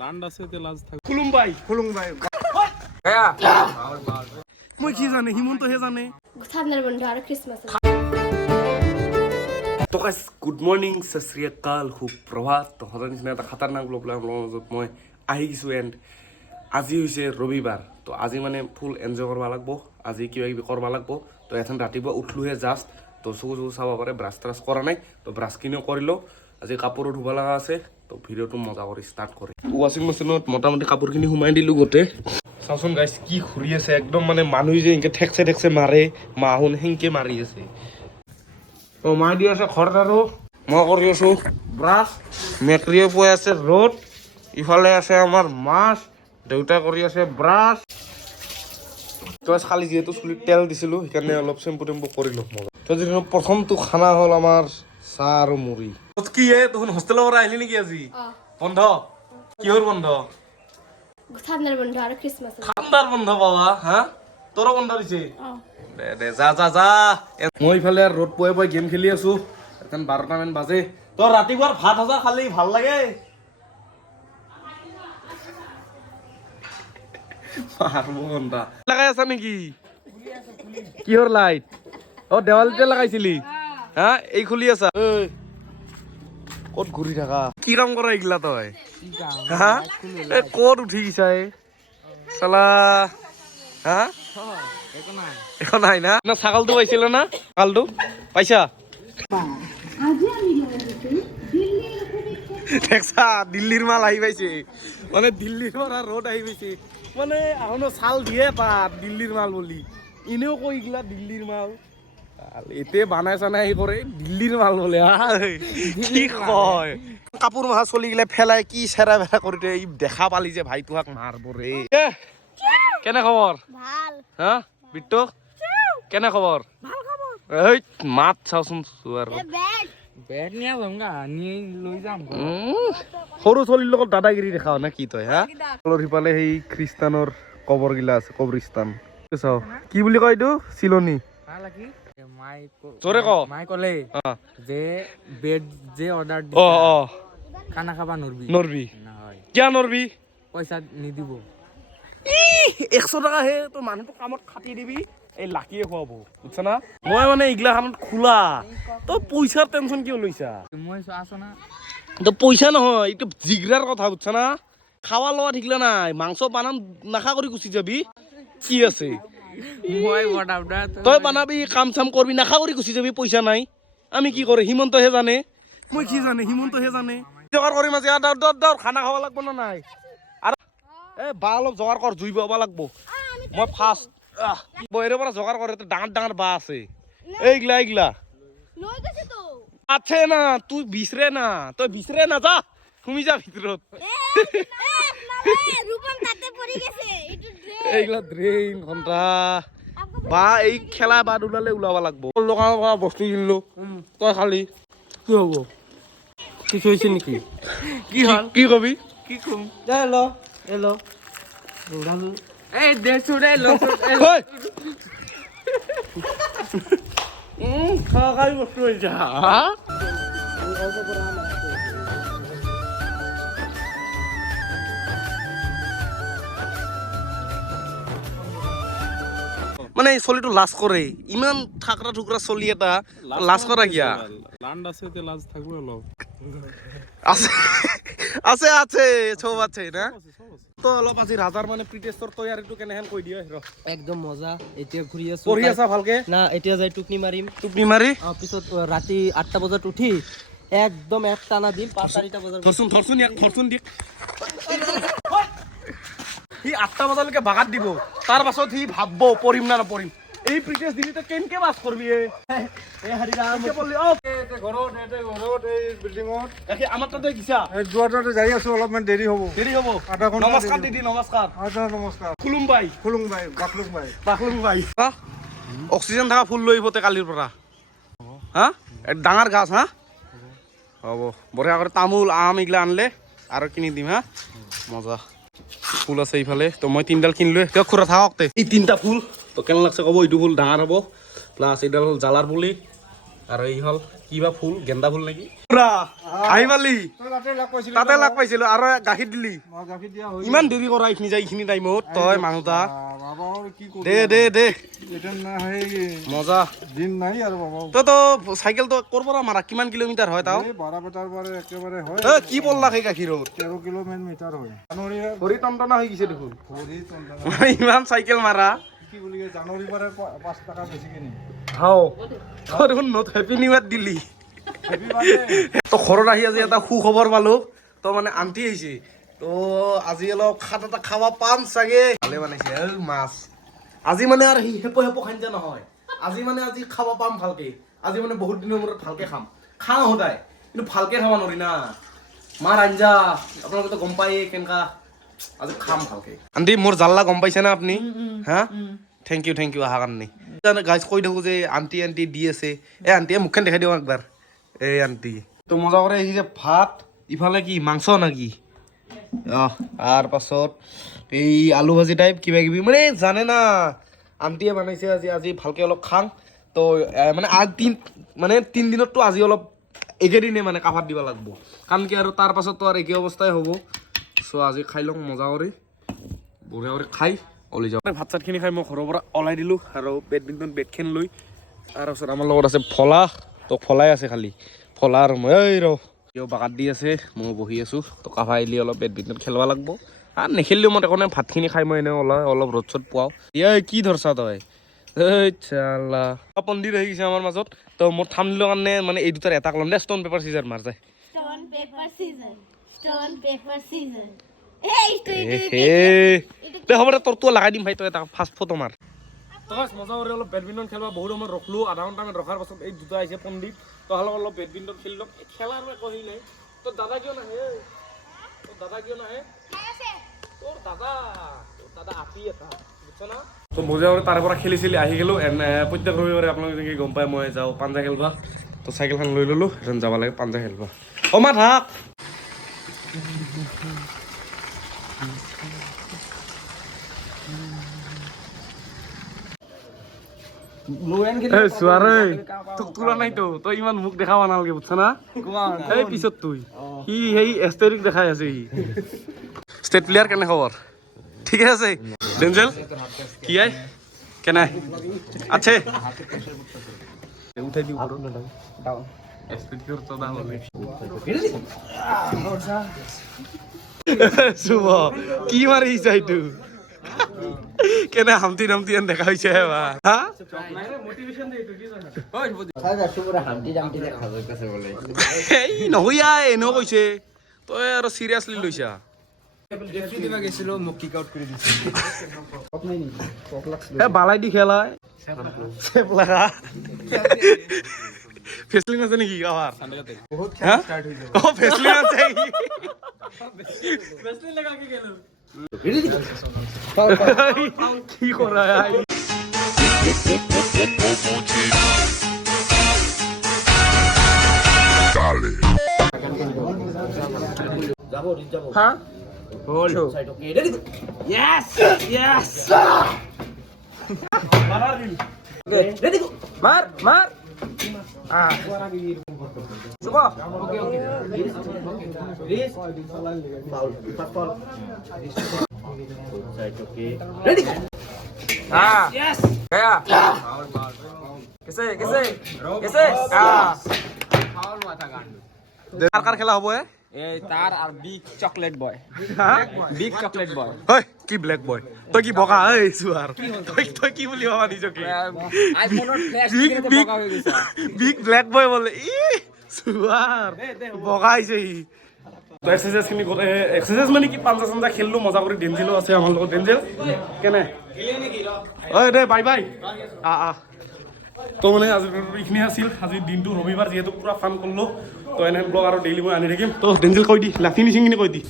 land আছে তে লাজ থাক খুলুম ভাই মই কি জানে হিমন্ত হে জানে সামনের বন্ধু আর ক্রিসমাস তো গাইস গুড মর্নিং সত শ্ৰী আকাল সুপ্ৰভাত তো সদায় নিচিনা এটা খাতাৰনাক ব্লগ লৈ আপোনালোকৰ মাজত মই আহি গৈছোঁ এণ্ড আজি হৈছে ৰবিবাৰ তো আজি মানে ফুল এনজয় কৰিব লাগিব আজি কিবা কিবি কৰিব লাগিব তো এখন ৰাতিপুৱা উঠলোহে জাষ্ট তো চকু চাব পাৰে ব্ৰাছ ট্ৰাছ কৰা নাই তো ব্ৰাছখিনিও কৰিলোঁ আজি কাপোৰো ধুব লগা আছে তো ভিডিঅ'টো মজা কৰি ষ্টাৰ্ট কৰে ৱাশ্বিং মেচিনত মোটামুটি কাপোৰখিনি সোমাই দিলোঁ গোটেই চাওচোন গাইছ কি ঘূৰি আছে একদম মানে মানুহ যে এনেকৈ ঠেকছে মাৰে মাহুন সেনেকৈ মাৰি আছে তো মাই দি আছে ঘৰত আৰু মই কৰি আছোঁ ব্ৰাছ মেকৰিয়ে পৈ আছে ৰ'দ ইফালে আছে আমাৰ মাছ দেউতা কৰি আছে ব্ৰাছ তো খালি যিহেতু চুলিত তেল দিছিলোঁ সেইকাৰণে অলপ চেম্পু টেম্পু কৰিলোঁ মজা তো যিহেতু প্ৰথমটো খানা হ'ল আমাৰ চাহ আৰু মুড়ি কি তখন হোষ্টেলৰ পৰা আহিলি নেকি আজি বন্ধ কিহৰ বন্ধ সামনেৰ বন্ধু আৰ ক্ৰিসমাস ঠাণ্ডাৰ বন্ধ পাবা হা তোৰো বন্ধ দিছে দে যা মই ইফালে ৰ'দ পুৱাই গেম খেলি আছো এখন 12টা মান বাজে তোৰ ৰাতিপুৱাৰ ভাত সাজা খালি ভাল লাগে লাগাই আছা নেকি কিহৰ লাইট দেৱালীতে লাগাইছিলি হা এই খুলি আছা ক'ত ঘূৰি থাকা কি কাম কৰা এইগিলা তই হা ক'ত উঠি গৈছা চালা হা একো নাই না ছাগলটো পাইছিল না ছাগলটো পাইছা দেখছা দিল্লীৰ মাল আহি পাইছে মানে দিল্লীৰ পৰা ৰ'দ আহি পাইছে মানে আহনো চাল দিয়ে তাত দিল্লীৰ মাল বুলি এনেও কৈ গিলা দিল্লীৰ মাল এতে বানাই চানাই আহি কৰে দিল্লীৰ মাল বোলে কি কয় কাপোৰ মাহা চলি গিলা ফেলাই কি চেৰা বেৰা কৰি দেখা পালি যে ভাই তোহাক মাৰব ৰে কেনে খবৰ ভাল হা বিট্টু কেনে খবৰ ভাল খবৰ এই মাত চাওচোন চুৱাৰ ব্যাট নিয়া যামগা নি লৈ যাম সৰু চলিৰ লগত দাদাগিৰি দেখাও নে কি তই হা সিফালে সেই খ্ৰীষ্টানৰ কবৰ গিলা আছে কবৰিস্তান চাও কি বুলি কয় এইটো চিলনি জোৰে ক মাই কলে যে বেড যে অৰ্ডাৰ দি খানা খাবা নৰবি কিয়া নৰবি পইচা নিদিব 100 টকা হে তো মানুহটো কামত খাটি দিবি এই লাকিয়ে খুৱাব বুঝছ না মই মানে এইগিলা কামত খোলা তো পইচাৰ টেনচন কিয় লৈছা মই আছো না তো পইচা নহয় এইটো জিগৰাৰ কথা বুঝছ না খাৱা লোৱা ঠিকলা নাই মাংস বানাম নাখা কৰি গুচি যাবি কি আছে মই বড়াউডা তই বানাবি কাম চাম কৰবি নাখা কৰি গুচি যাবি পইচা নাই আমি কি কৰে হিমন্তহে জানে মই কি জানে হিমন্তহে জানে জগাৰ কৰিম আজি দৰ খানা খাব লাগব না নাই আৰু বা অলপ জগাৰ কৰ জুই বাব লাগব মই ফাৰ্ষ্ট বহিৰৰ পৰা জগাৰ কৰে ডাঙৰ বা আছে এইগিলা লই গেছে তো আছে না তুই বিচৰে না যা তুমি যা ভিতৰত ৰূপম তাতে পড়ে গেছে এটা এইগিলা ড্ৰেন ঘন্টা বা এই খেলা বাদ ওলাবা লাগব দোকানৰ পৰা বস্তু কিনিলো তই খালি কি হ'ব কিছু হইছে নেকি কি হল কি কবি কি কম এলো এই দেছো রে লো খাই বস্তু হইছা মানে এই চলিটো লাজ কৰে ইমান ঠাকৰা ঠুকৰা চলি এটা লাজ কৰা কিয়া লান্ড আছে তে লাজ থাকবে অলপ আছে সব আছে না তো অলপ আজি ৰাজাৰ মানে প্ৰিটেষ্টৰ তৈয়াৰীটো কেনেহেন কৈ দিয়া একদম মজা এতিয়া ঘূৰি আছো পঢ়ি আছা ভালকে না এতিয়া যাই টুকনি মাৰিম টুপনি মাৰি পিছত ৰাতি 8টা বজাত উঠি একদম এক টানা দিম 4টা বজাত থৰচোন দিক সি 8টা বজালৈকে বাগাত দিব তাৰ পাছত সি ভাবব পঢ়িম না নপঢ়িম এই প্ৰিটেষ্ট দিলি তই কেনকে বাস কৰবি এ হৰিৰাম কে বললি ঘৰত এই বিল্ডিঙত আমাৰ তাতে গিছা যোৱাতে যাই আছো অলপমান দেৰি হ'ব আধা ঘণ্টা নমস্কাৰ দিদি নমস্কাৰ নমস্কাৰ খুলুম ভাই বাকলুং ভাই অক্সিজেন থকা ফুল লৈ আহিব কালিৰ পৰা হা ডাঙৰ গাছ হা হ'ব বঢ়িয়া কৰি তামোল আম এইগিলা আনলে আৰু কিনি দিম হা মজা ফুল আছে এইফালে তো মই 3ডাল কিনিলো কিয় খুৰা থাকক তে এই 3টা ফুল তো কেনে লাগছে ক'ব এইটো ফুল ডাঙৰ হ'ব প্লাছ এইডাল হ'ল জালাৰ পুলি আৰু এই হ'ল কিবা ফুল গেন্দা ফুল নেকি আহি পালি তাতে লাগ পাইছিলো আৰু গাখীৰ দিলি ইমান দেৰি কৰা এইখিনি যায় এইখিনি টাইমত তই মানুহ তা দে দে দে মজা দিন নাই আৰু বাবা তই তো চাইকেলটো ক'ৰ পৰা মাৰা কিমান কিলোমিটাৰ হয় তাও বাৰাপেটাৰ পৰা একেবাৰে হয় কি পল্লা সেই গাখীৰত 13 কিলোমিটাৰ হয় ভৰি টনটনা হৈ গৈছে দেখোন ভৰি তন্দা ইমান চাইকেল মাৰা কি বুলি কয় জানুৱাৰী পৰা 5 টকা বেছিকে নি হাও তই দেখোন নট হেপী নিউ ইয়াৰ দিলি তো ঘৰত আহি আজি এটা সুখবৰ পালো তো মানে আন্টি আহিছে তো আজি অলপ খাত এটা খাবা পাম চাগে ভালে বনাইছে মাছ আজি মানে আৰু হেপো হেপো খাঞ্জা নহয় আজি মানে আজি খাব পাম ভালকে আজি মানে বহুত দিনৰ মূৰত ভালকে খাম খাওঁ সদায় কিন্তু ভালকে খাব নোৱাৰি না মাৰ আঞ্জা আপোনালোকে তো গম পায় কেনেকা আজি খাম ভালকে আন্টি মোৰ জাল্লা গম পাইছে না আপুনি হা থেংক ইউ অহাৰ কাৰণে গাইজ কৈ থাকো যে আন্টি আন্টি দি আছে এই আন্টিয়ে মুখখন দেখাই দিওঁ একবাৰ এই আন্টি তো মজা কৰি আহিছে ভাত ইফালে কি মাংস নাকি তাৰ পাছত এই আলু ভাজি টাইপ কিবা কিবি মানে জানে না আন্টিয়ে বনাইছে আজি ভালকে অলপ খাং তো মানে মানে 3 দিনততো আজি অলপ একেদিনে মানে কাভাৰ দিব লাগিব কাৰণ কি আৰু তাৰ পাছততো আৰু একে অৱস্থাই হ'ব চ' আজি খাই লওঁ মজা কৰি বঢ়িয়া কৰি খাই ওলাই যাওঁ ভাত চাতখিনি খাই মই ঘৰৰ পৰা ওলাই দিলোঁ আৰু বেডমিণ্টন বেটখন লৈ তাৰপাছত আমাৰ লগত আছে ফলা তো ফলাই আছে খালি ফলা আৰু মই এই কিয় বাগাত দি আছে মই বহি আছোঁ তো কাভা আহিলে অলপ বেডমিণ্টন খেলিব লাগিব আৰু নেখেলিলেও মই একো নাই ভাতখিনি খাই মই এনেই অলপ ৰ'দ চ'দ পোৱাওঁ এই কি ধৰছা তই এই চালা পণ্ডিত আহি গৈছে আমাৰ মাজত তো মোৰ থামলিৰ কাৰণে মানে এই দুটাৰ এটা কলম দে ষ্ট'ন পেপাৰ চিজাৰ মাৰ যায় দে হ'ব দে তোৰটো লগাই দিম ভাই তই এটা ফাৰ্ষ্ট ফটো মাৰ মজা কৰি অলপ বেডমিণ্টন খেলিব বহুত সময় ৰখলোঁ আধা ঘণ্টামান ৰখাৰ পাছত এই দুটা আহিছে পণ্ডিত তহঁতৰ অলপ বেডমিণ্টন খেলিলোঁ খেলাৰ একো হেৰি নাই তোৰ দাদা কিয় নাহে তোৰ দাদা আপি এটা বুজিছ না তো মজা কৰি তাৰ পৰা খেলি চেলি আহি গ'লোঁ প্ৰত্যেক ৰবিবাৰে আপোনালোকে যেনেকৈ গম পায় মই যাওঁ পাঞ্জা খেলিবা তো চাইকেলখন লৈ ল'লোঁ এজন যাব লাগে পাঞ্জা খেলিবা মা থাক তোক তোলা নাইতো তই ইমান মুখ দেখাব নালাগে বুজছ না এই পিছত তুই সি সেই এষ্টেৰিক দেখাই আছে সি ষ্টেট প্লেয়াৰ কেনে খবৰ ঠিকে আছে ডেঞ্জেল কি আই কেনে আছে উঠাই দিও শুভ কি মাৰিছা এইটো কেনে হামতি নামতি দেখা হৈছে নহয়া এনেও কৈছে তই আৰু চিৰিয়াছলি লৈছা বালাই দি খেলাই ফেচলিং আছে নেকি কাবাৰ ফেচলিং আছে কি কৰা হা মাৰ মাৰ খেলা হ'ব তার আর big chocolate boy big chocolate boy কি ব্লেক বয় তই কি বগা এই চুয়ার তই কি বুলি ভাবা নিজকে আইফোনের ফ্ল্যাশ কিনেতে বগা হয়ে গেছে বিগ ব্লেক বয় বলে ই চুয়ার বগা আইছে ই তো এক্সারসাইজ খিনি করে এক্সারসাইজ মানে কি পাঞ্জা সাঞ্জা খেললো মজা করে ডেঞ্জেলও আছে আমার লগত ডেঞ্জেল কেনে ওই দে বাই বাই তো মানে আজি এইখিনি আছিল আজি দিনটো ৰবিবাৰ যেহেতু পুৰা ফান কৰলো তো এনে ব্লগ আৰু ডেইলি মই আনি থাকিম তো ডেঞ্জেল কৈ দি লাফি নিচিংখিনি কৈ দি